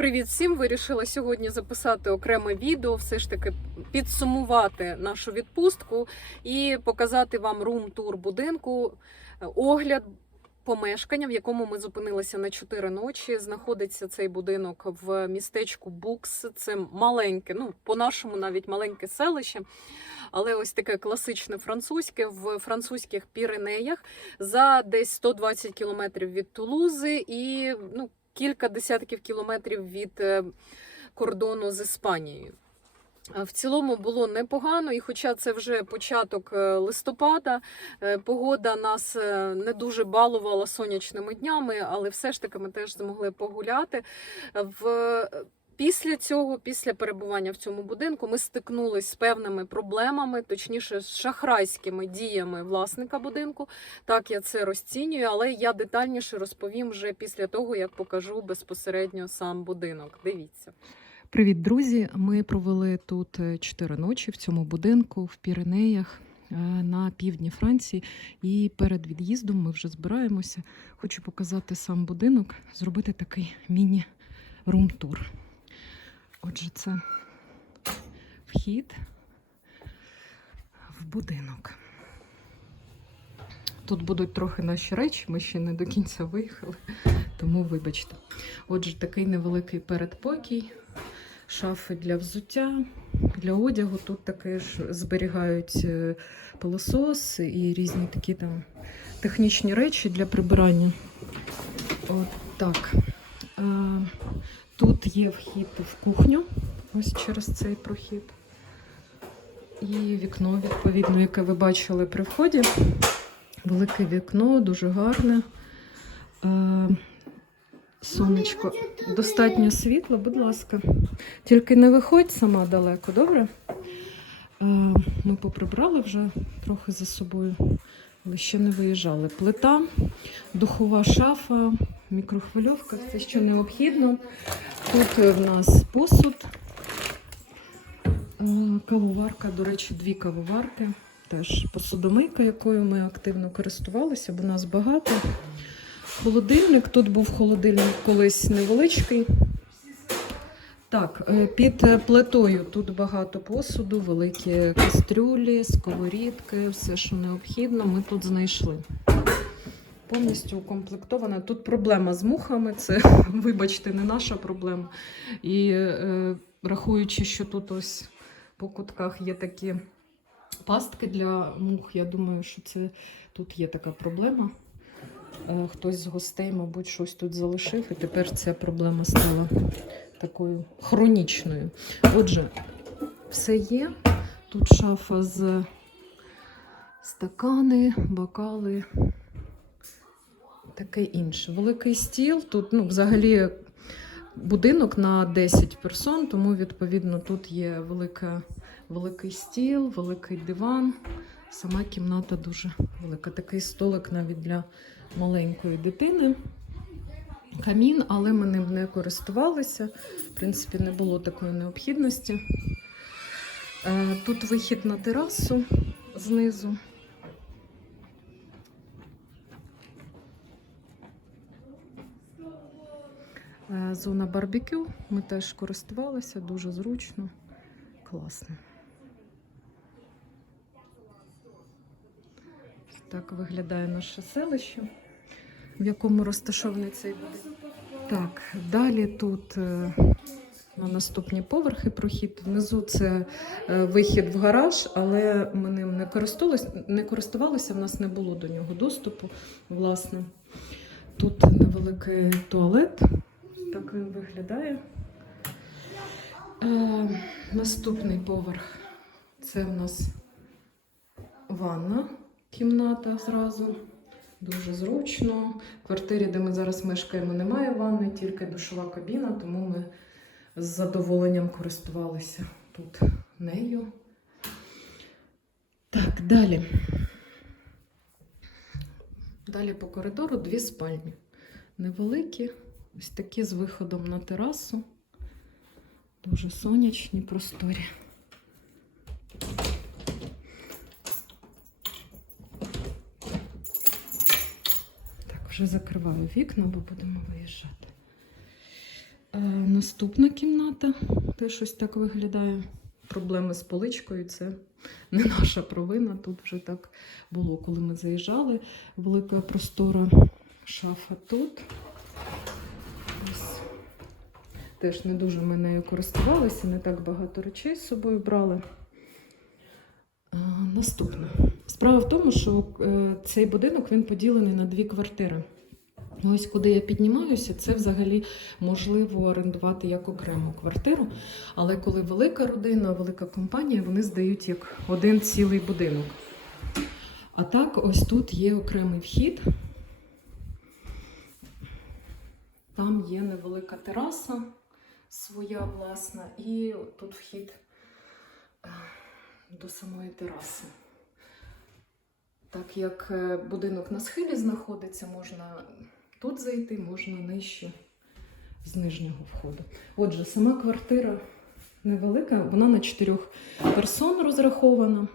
Привіт всім! Вирішила сьогодні записати окреме відео, все ж таки підсумувати нашу відпустку і показати вам рум-тур будинку, огляд помешкання, в якому ми зупинилися на 4 ночі. Знаходиться цей будинок в містечку Букс. Це маленьке, ну по-нашому навіть маленьке селище. Але ось таке класичне французьке в французьких Піренеях за десь 120 кілометрів від Тулузи і ну, кілька десятків кілометрів від е, кордону з Іспанією. Е, В цілому було непогано, і хоча це вже початок е, листопада, погода нас не дуже балувала сонячними днями, але все ж таки ми теж змогли погуляти. В Після цього, після перебування в цьому будинку, ми стикнулися з певними проблемами, точніше, з шахрайськими діями власника будинку. Так я це розцінюю, але я детальніше розповім вже після того, як покажу безпосередньо сам будинок. Дивіться. Привіт, друзі! Ми провели тут 4 ночі в цьому будинку в Піренеях е, на півдні Франції. І перед від'їздом ми вже збираємося. Хочу показати сам будинок, зробити такий міні-рум-тур. Отже, це вхід в будинок. Тут будуть трохи наші речі, ми ще не до кінця виїхали, тому вибачте. Отже, такий невеликий передпокій шафи для взуття, для одягу. Тут таке ж зберігають е, пилосос і різні такі там технічні речі для прибирання. От так. Тут є вхід в кухню, ось через цей прохід. І вікно, відповідно, яке ви бачили при вході. Велике вікно, дуже гарне. Е, Сонечко, достатньо світло, будь ласка. Тільки не виходь сама далеко, добре? Е, Ми поприбрали вже трохи за собою, але ще не виїжджали. Плита, духова шафа, мікрохвильовка все, що необхідно. Тут е, в нас посуд, е, кавоварка, до речі, дві кавоварки. Теж посудомийка, якою ми активно користувалися, бо нас багато. Холодильник. Тут був холодильник колись невеличкий. Так, е, під плитою тут багато посуду, великі кастрюлі, сковорідки, все, що необхідно, ми тут знайшли. Повністю укомплектована. Тут проблема з мухами, це, вибачте, не наша проблема. І е, рахуючи, що тут ось по кутках є такі пастки для мух, я думаю, що це тут є така проблема. Е, Хтось з гостей, мабуть, щось тут залишив, і тепер ця проблема стала такою хронічною. Отже, все є. Тут шафа з стакани, бокали, таке інше. Великий стіл. Тут ну, взагалі будинок на 10 персон, тому, відповідно, тут є велика, великий стіл, великий диван. Сама кімната дуже велика. Такий столик навіть для маленької дитини. Камін, але ми ним не користувалися. В принципі, не було такої необхідності. Е, Тут вихід на терасу знизу. Зона барбекю. Ми теж користувалися, дуже зручно, класно. Так виглядає наше селище, в якому розташований цей будинок. Так, далі тут е, на наступні поверхи прохід. Внизу це е, вихід в гараж, але ми ним не користувалися, не користувалися, в нас не було до нього доступу. Власне, тут невеликий туалет. Так він виглядає. Е, наступний поверх це в нас ванна кімната зразу. Дуже зручно. В квартирі, де ми зараз мешкаємо, немає ванни, тільки душова кабіна, тому ми з задоволенням користувалися тут нею. Так, далі. Далі по коридору дві спальні. Невеликі, ось такі з виходом на терасу. Дуже сонячні, просторі. Так, вже закриваю вікна, бо будемо виїжджати. Е, Наступна кімната теж ось так виглядає. Проблеми з поличкою це не наша провина. Тут вже так було, коли ми заїжджали. Велика простора шафа тут. Теж не дуже ми нею користувалися, не так багато речей з собою брали. Наступне. Справа в тому, що е, цей будинок він поділений на дві квартири. Ось куди я піднімаюся, це взагалі можливо орендувати як окрему квартиру. Але коли велика родина, велика компанія, вони здають як один цілий будинок. А так, ось тут є окремий вхід. Там є невелика тераса своя власна, і тут вхід е, до самої тераси. Так як е, будинок на схилі знаходиться, можна тут зайти, можна нижче з нижнього входу. Отже, сама квартира невелика, вона на чотирьох персон розрахована.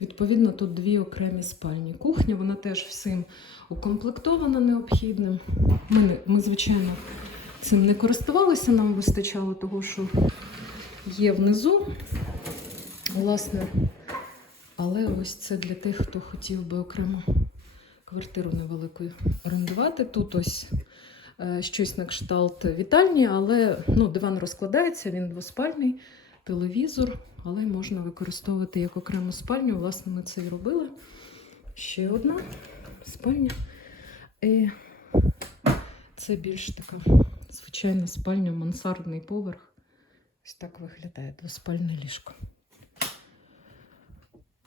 Відповідно, тут дві окремі спальні. Кухня, вона теж всім укомплектована необхідним. Ми, ми звичайно, цим не користувалися, нам вистачало того, що є внизу. Власне, але ось це для тих, хто хотів би окремо квартиру невелику орендувати. Тут ось е, щось на кшталт вітальні, але ну, диван розкладається, він двоспальний, телевізор, але можна використовувати як окрему спальню. Власне, ми це і робили. Ще одна спальня. І це більш така звичайна спальня, мансардний поверх. Ось так виглядає двоспальне ліжко.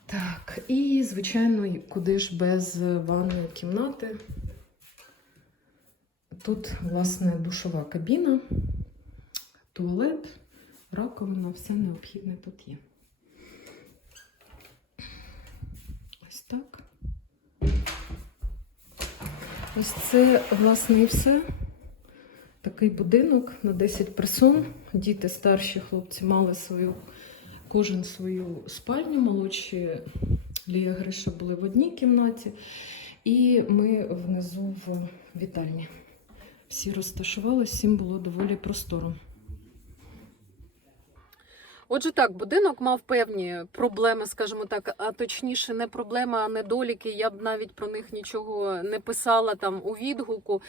Так, і, звичайно, куди ж без ванної кімнати. Тут, власне, душова кабіна, туалет, раковина, все необхідне тут є. Ось так. Ось це, власне, і все. Такий будинок на 10 персон. Діти старші хлопці мали свою кожен свою спальню. Молодші Лія Гриша були в одній кімнаті, і ми внизу в вітальні. Всі розташувалися, всім було доволі просторо. Отже, так, будинок мав певні проблеми, скажімо так, а точніше, не проблеми, а недоліки. Я б навіть про них нічого не писала там у відгуку.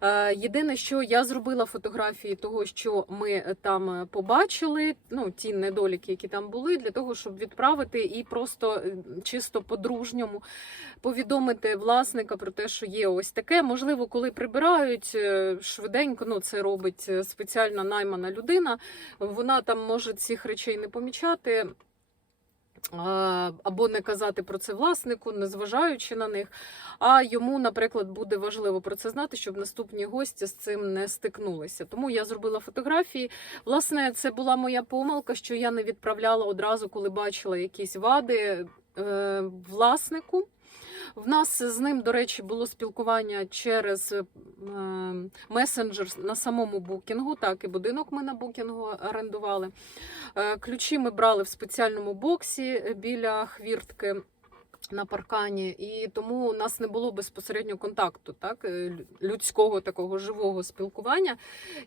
Е, Єдине, що я зробила фотографії того, що ми там побачили, ну ті недоліки, які там були, для того, щоб відправити і просто е, чисто по-дружньому повідомити власника про те, що є ось таке. Можливо, коли прибирають е, швиденько, ну це робить спеціально наймана людина. Вона там може цих речей не помічати. а, Або не казати про це власнику, не зважаючи на них. А йому, наприклад, буде важливо про це знати, щоб наступні гості з цим не стикнулися. Тому я зробила фотографії. Власне, це була моя помилка, що я не відправляла одразу, коли бачила якісь вади е, власнику. В нас з ним, до речі, було спілкування через е, месенджер на самому букінгу. Так, і будинок ми на букінгу орендували. Е, Ключі ми брали в спеціальному боксі біля хвіртки. На паркані, і тому у нас не було безпосередньо контакту, так е, людського такого живого спілкування.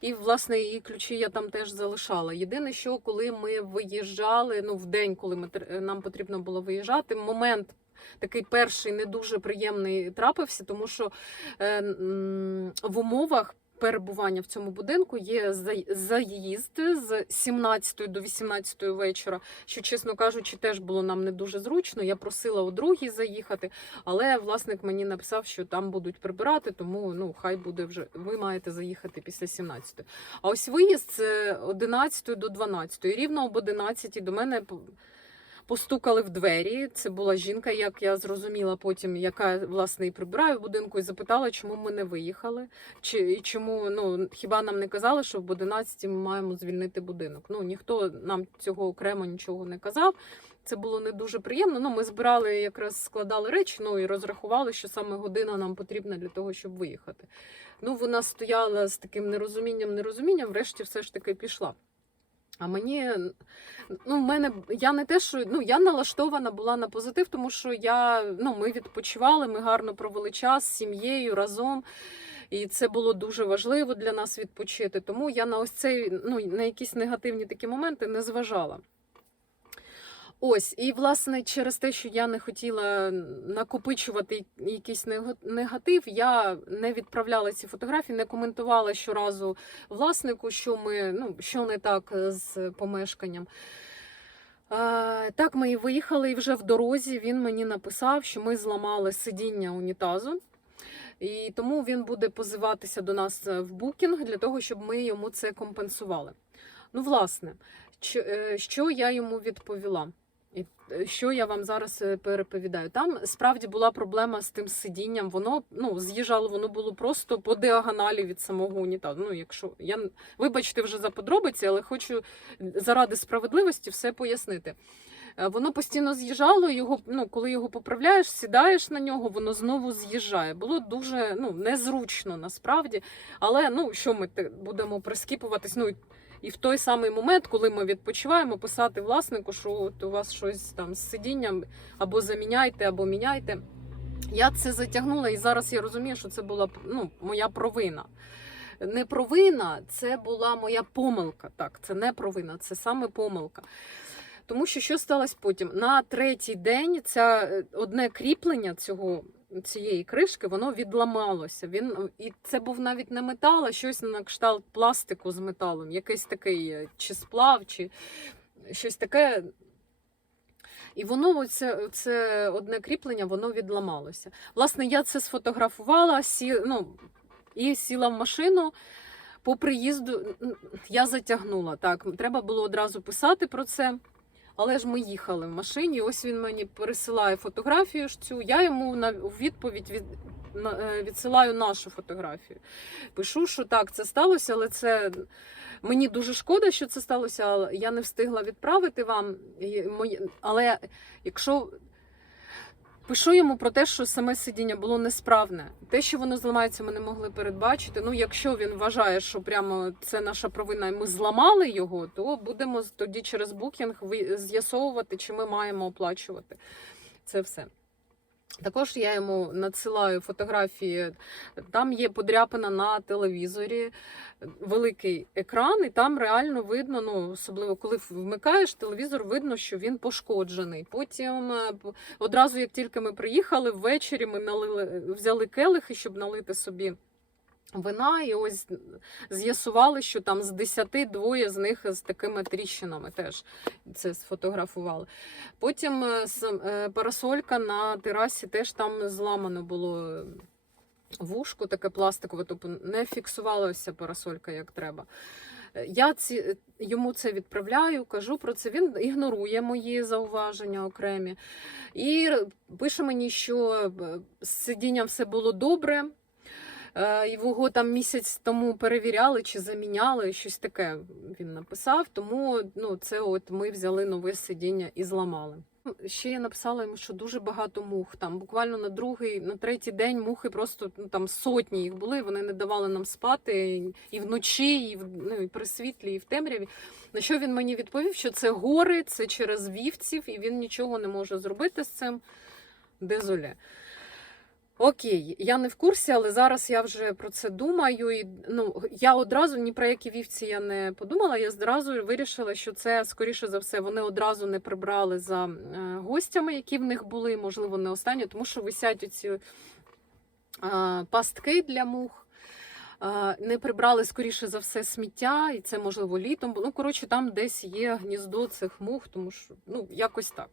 І власне її ключі я там теж залишала. Єдине, що коли ми виїжджали, ну в день, коли ми нам потрібно було виїжджати, момент такий перший не дуже приємний трапився, тому що е, в умовах. Перебування в цьому будинку є заїзд з 17 до 18 вечора, що, чесно кажучи, теж було нам не дуже зручно. Я просила о другій заїхати, але власник мені написав, що там будуть прибирати, тому ну хай буде вже. Ви маєте заїхати після 17. А ось виїзд з 11 до 12. І рівно об 11 до мене постукали в двері. Це була жінка, як я зрозуміла потім, яка власне і прибирає в будинку, і запитала, чому ми не виїхали. Чи і чому ну хіба нам не казали, що в 11 ми маємо звільнити будинок? Ну ніхто нам цього окремо нічого не казав. Це було не дуже приємно. Ну, ми збирали, якраз складали речі, ну і розрахували, що саме година нам потрібна для того, щоб виїхати. Ну, вона стояла з таким нерозумінням, нерозумінням, врешті все ж таки пішла. А мені ну, в мене я не те, що ну я налаштована була на позитив, тому що я ну ми відпочивали, ми гарно провели час з сім'єю разом. І це було дуже важливо для нас відпочити. Тому я на ось цей, ну, на якісь негативні такі моменти не зважала. Ось, і власне через те, що я не хотіла накопичувати якийсь негатив, я не відправляла ці фотографії, не коментувала щоразу власнику, що ми ну що не так з помешканням. Так, ми і виїхали, і вже в дорозі він мені написав, що ми зламали сидіння унітазу. І тому він буде позиватися до нас в букінг для того, щоб ми йому це компенсували. Ну, власне, е, що я йому відповіла? І е, що я вам зараз е, переповідаю? Там справді була проблема з тим сидінням. Воно ну з'їжджало, воно було просто по діагоналі від самого унітазу. Ну, якщо я вибачте вже за подробиці, але хочу заради справедливості все пояснити. Е, Воно постійно з'їжджало, його, ну, коли його поправляєш, сідаєш на нього, воно знову з'їжджає. Було дуже ну, незручно насправді. Але ну, що ми будемо прискіпуватись? Ну, і в той самий момент, коли ми відпочиваємо, писати власнику, що от у вас щось там з сидінням або заміняйте, або міняйте. Я це затягнула, і зараз я розумію, що це була ну, моя провина. Не провина, це була моя помилка. Так, це не провина, це саме помилка. Тому що що сталося потім? На третій день ця е, одне кріплення цього. Цієї кришки воно відламалося. Він і це був навіть не метал, а щось на кшталт пластику з металом, якийсь такий е, чи сплав, чи щось таке. І воно оце, це одне кріплення, воно відламалося. Власне, я це сфотографувала, сі, ну, і сіла в машину. По приїзду я затягнула. Так, треба було одразу писати про це. Але ж ми їхали в машині. Ось він мені пересилає фотографію ж цю. Я йому на відповідь від, е, відсилаю нашу фотографію. Пишу, що так, це сталося, але це мені дуже шкода, що це сталося. Але я не встигла відправити вам. Але якщо пишу йому про те, що саме сидіння було несправне, те, що воно зламається, ми не могли передбачити. Ну, якщо він вважає, що прямо це наша провина, і ми зламали його, то будемо тоді через букінг з'ясовувати, чи ми маємо оплачувати це все. Також я йому надсилаю фотографії. Там є подряпина на телевізорі, великий екран, і там реально видно, ну особливо коли вмикаєш телевізор, видно, що він пошкоджений. Потім е, одразу, як тільки ми приїхали, ввечері ми налили, взяли келихи, щоб налити собі. Вина, і ось з'ясували, що там з 10 двоє з них з такими тріщинами теж це сфотографували. Потім е, е, парасолька на терасі теж там зламано було вушко, таке пластикове, тобто не фіксувалася парасолька як треба. Е, Я ці, йому це відправляю, кажу про це. Він ігнорує мої зауваження окремі. І пише мені, що з сидінням все було добре. Е, Його там місяць тому перевіряли чи заміняли, щось таке він написав. Тому ну, це от ми взяли нове сидіння і зламали. Ще я написала йому, що дуже багато мух. Там буквально на другий, на третій день мухи просто ну, там сотні їх були. Вони не давали нам спати і вночі, і в ну, і при світлі, і в темряві. На що він мені відповів, що це гори, це через вівців, і він нічого не може зробити з цим. Дезоле. Окей, я не в курсі, але зараз я вже про це думаю. І, ну, я одразу ні про які вівці я не подумала. Я одразу вирішила, що це, скоріше за все, вони одразу не прибрали за е, гостями, які в них були, можливо, не останні, тому що висять оці е, пастки для мух. Е, Не прибрали, скоріше за все, сміття, і це можливо літом. Ну, коротше, там десь є гніздо цих мух, тому що ну, якось так.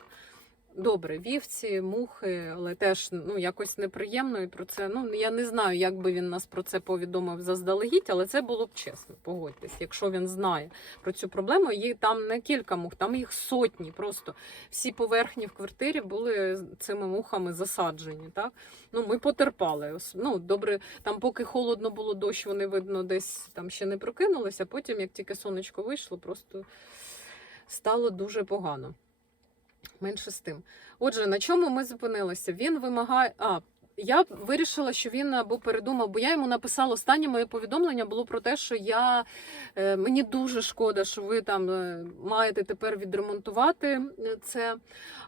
Добре, вівці, мухи, але теж ну якось неприємно і про це. Ну я не знаю, як би він нас про це повідомив заздалегідь, але це було б чесно. Погодьтесь, якщо він знає про цю проблему. Її там не кілька мух, там їх сотні. Просто всі поверхні в квартирі були цими мухами засаджені. Так ну ми потерпали. Ну добре, там поки холодно було дощ, вони видно десь там ще не прокинулися. Потім, як тільки сонечко вийшло, просто стало дуже погано. Менше з тим. Отже, на чому ми зупинилися? Він вимагає. А, я вирішила, що він або передумав, бо я йому написала останнє моє повідомлення було про те, що я е, мені дуже шкода, що ви там е, маєте тепер відремонтувати е, це.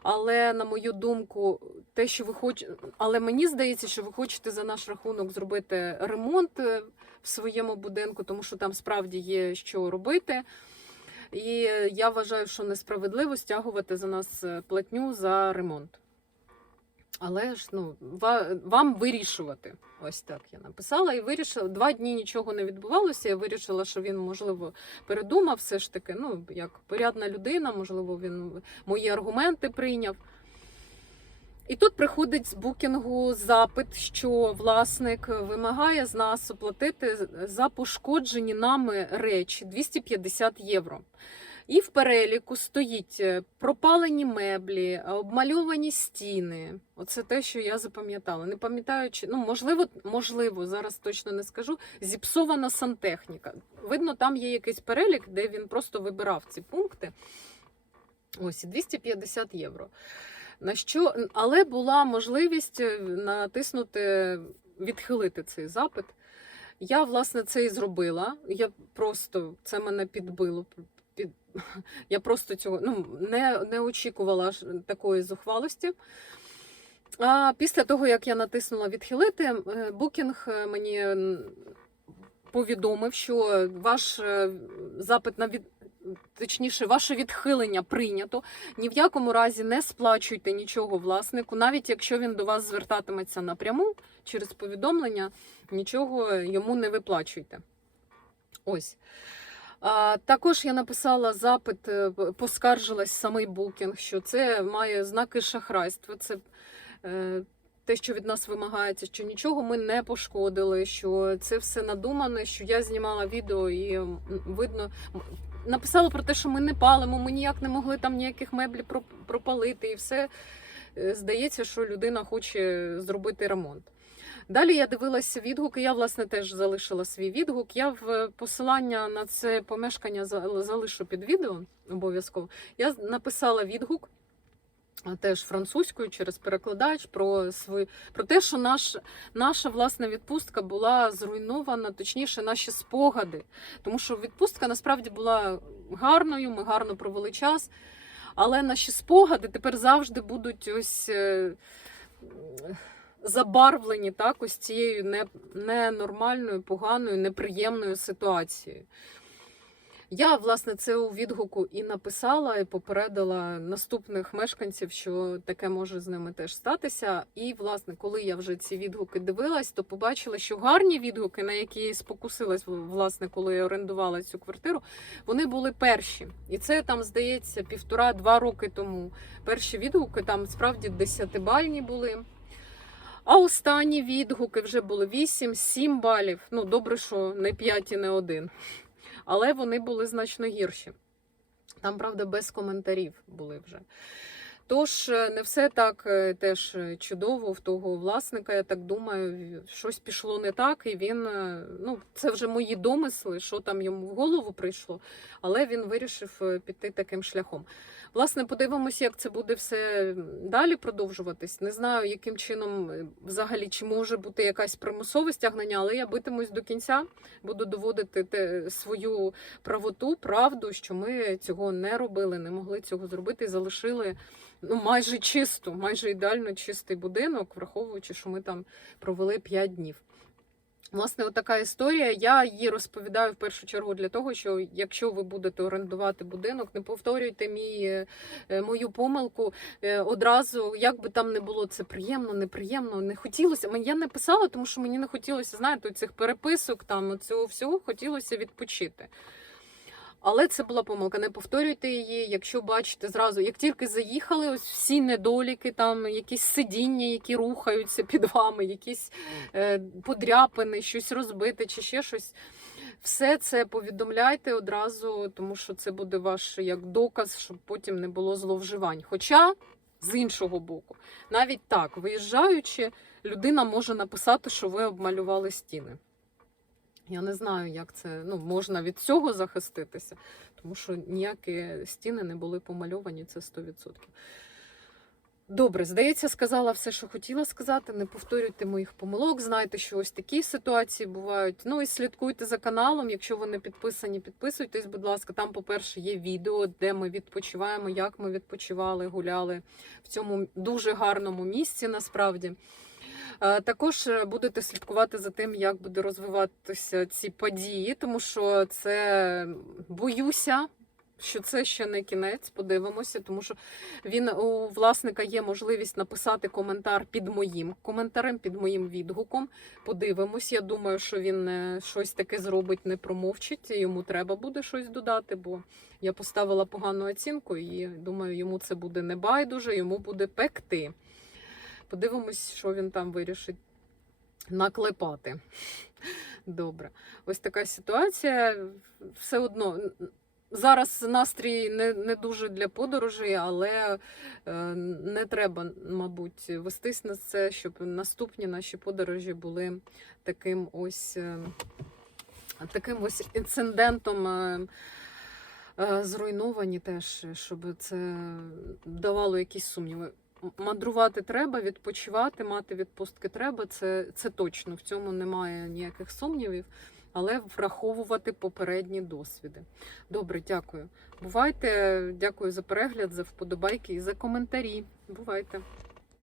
Але на мою думку, те, що ви хочете, але мені здається, що ви хочете за наш рахунок зробити ремонт в своєму будинку, тому що там справді є що робити. І е, я вважаю, що несправедливо стягувати за нас е, платню за ремонт. Але ж ну, ва- вам вирішувати. Ось так я написала і вирішила. Два дні нічого не відбувалося. Я вирішила, що він, можливо, передумав все ж таки. Ну, як порядна людина, можливо, він мої аргументи прийняв. І тут приходить з букінгу запит, що власник вимагає з нас оплатити за пошкоджені нами речі 250 євро. І в переліку стоїть е, пропалені меблі, обмальовані стіни. Оце те, що я запам'ятала. Не пам'ятаю, чи ну можливо, можливо, зараз точно не скажу. Зіпсована сантехніка. Видно, там є якийсь перелік, де він просто вибирав ці пункти. Ось і 250 євро. На що, але була можливість е, натиснути, відхилити цей запит. Я, власне, це і зробила. Я просто це мене підбило. Під... Я просто цього ну, не, не очікувала такої зухвалості. А після того, як я натиснула відхилити, е, букінг е, мені м, повідомив, що ваш е, запит на від... точніше, ваше відхилення прийнято. Ні в якому разі не сплачуйте нічого власнику, навіть якщо він до вас звертатиметься напряму через повідомлення, нічого йому не виплачуйте. Ось. А, також я написала запит, е, поскаржилась самий букінг, що це має знаки шахрайства. Це е, те, що від нас вимагається, що нічого ми не пошкодили, що це все надумане, що я знімала відео і видно. Написала про те, що ми не палимо, ми ніяк не могли там ніяких меблів пропалити, і все е, здається, що людина хоче зробити ремонт. Далі я дивилася відгуки. Я власне теж залишила свій відгук. Я в посилання на це помешкання залишу під відео обов'язково. Я написала відгук. Теж французькою через перекладач про свою про те, що наш, наша власна відпустка була зруйнована, точніше, наші спогади. Тому що відпустка насправді була гарною, ми гарно провели час. Але наші спогади тепер завжди будуть ось е, забарвлені так, ось цією ненормальною, поганою, неприємною ситуацією. Я, власне, це у відгуку і написала, і попередила наступних мешканців, що таке може з ними теж статися. І, власне, коли я вже ці відгуки дивилась, то побачила, що гарні відгуки, на які спокусилась, власне, коли я орендувала цю квартиру, вони були перші. І це там, здається, півтора-два роки тому. Перші відгуки там справді десятибальні були. А останні відгуки вже були 8-7 балів. Ну, добре, що не 5 і не 1. Але вони були значно гірші. Там, правда, без коментарів були вже. Тож, е, не все так е, теж е, чудово в того власника, я так думаю, щось пішло не так, і він, ну, це вже мої домисли, що там йому в голову прийшло, але він вирішив піти таким шляхом. Власне, подивимося, як це буде все далі продовжуватись. Не знаю, яким чином е, взагалі чи може бути якась примусове стягнення, але я битимусь до кінця, буду доводити те, свою правоту, правду, що ми цього не робили, не могли цього зробити і залишили ну, майже чисту, майже ідеально чистий будинок, враховуючи, що ми там провели 5 днів. Власне, така історія. Я її розповідаю в першу чергу для того, що якщо ви будете орендувати будинок, не повторюйте мій, е, е, мою помилку е, одразу, як би там не було це приємно, неприємно, не хотілося. Я не писала, тому що мені не хотілося, знаєте, цих переписок, там цього всього хотілося відпочити. Але це була помилка. Не повторюйте її. Якщо бачите зразу, як тільки заїхали, ось всі недоліки, там якісь сидіння, які рухаються під вами, якісь е, подряпини, щось розбите чи ще щось. Все це повідомляйте одразу, тому що це буде ваш як доказ, щоб потім не було зловживань. Хоча з іншого боку, навіть так, виїжджаючи, людина може написати, що ви обмалювали стіни. Я не знаю, як це ну, можна від цього захиститися, тому що ніякі стіни не були помальовані, це 100%. Добре, здається, сказала все, що хотіла сказати. Не повторюйте моїх помилок. Знайте, що ось такі ситуації бувають. Ну і слідкуйте за каналом. Якщо ви не підписані, підписуйтесь, будь ласка. Там, по-перше, є відео, де ми відпочиваємо, як ми відпочивали, гуляли в цьому дуже гарному місці. Насправді. Е, Також е, будете слідкувати за тим, як буде розвиватися ці події, тому що це боюся, що це ще не кінець. Подивимося, тому що він у власника є можливість написати коментар під моїм коментарем, під моїм відгуком. Подивимось. Я думаю, що він е, щось таке зробить, не промовчить. Йому треба буде щось додати, бо я поставила погану оцінку, і думаю, йому це буде не байдуже, йому буде пекти. Подивимось, що він там вирішить наклепати. Добре, ось така ситуація. Все одно зараз настрій не, не дуже для подорожей, але е, не треба, мабуть, вестись на це, щоб наступні наші подорожі були таким ось е, таким ось інцидентом. е, Зруйновані теж, щоб це давало якісь сумніви. Мандрувати треба, відпочивати, мати відпустки треба. Це, це точно в цьому немає ніяких сумнівів, але враховувати попередні досвіди. Добре, дякую. Бувайте, дякую за перегляд, за вподобайки і за коментарі. Бувайте.